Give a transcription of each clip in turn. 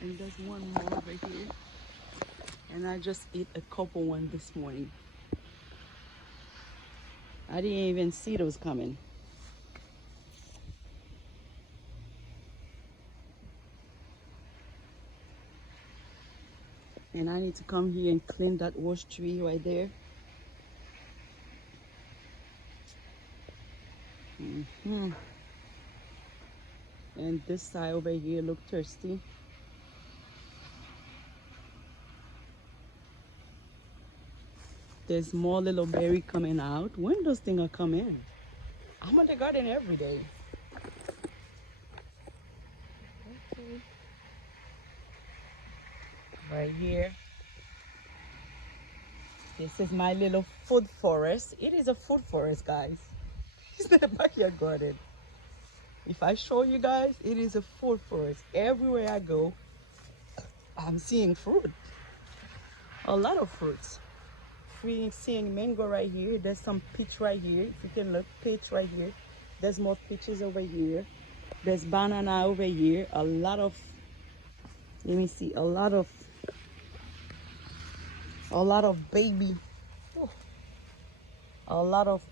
And there's one more over here. And I just ate a couple one this morning. I didn't even see those coming. And I need to come here and clean that wash tree right there. And this side over here look thirsty. There's more little berry coming out. When those things are coming? I'm at the garden every day. Okay. Right here. This is my little food forest. It is a food forest, guys. It's not a backyard garden. If I show you guys, it is a food forest. Everywhere I go, I'm seeing fruit. A lot of fruits. Seeing mango right here. There's some peach right here. If you can look, peach right here. There's more peaches over here. There's banana over here. A lot of, let me see, a lot of baby, oh, a lot of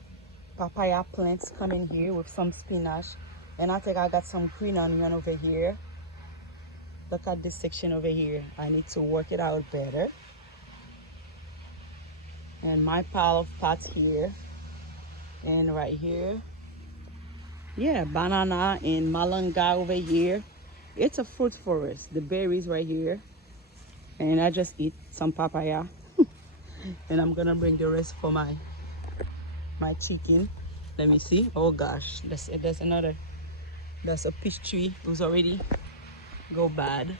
papaya plants coming here with some spinach. And I think I got some green onion over here. Look at this section over here. I need to work it out better. And my pile of pots here. And right here. Yeah, banana and malanga over here. It's a fruit forest. The berries right here. And I just eat some papaya. And I'm gonna bring the rest for my chicken. Let me see. Oh gosh, there's another. That's a peach tree who's already go bad.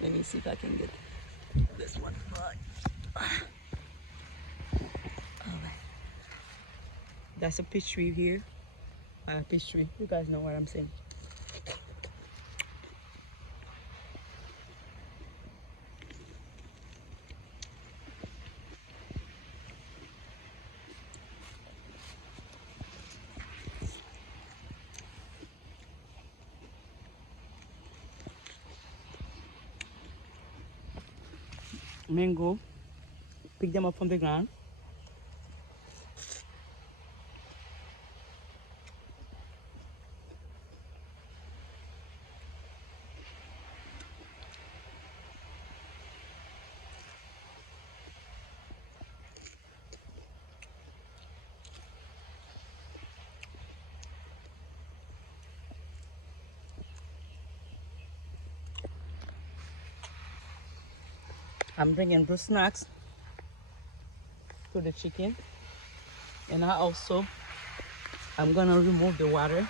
Let me see if I can get this one. That's a peach tree here. Peach tree. You guys know what I'm saying. Mango. Pick them up from the ground. I'm bringing blue snacks to the chicken. And I'm gonna remove the water.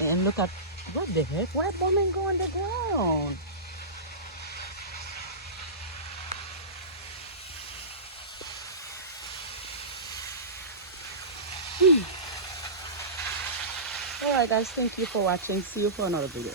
And look at, what the heck? Why bombing go on the ground? Alright guys, thank you for watching. See you for another video.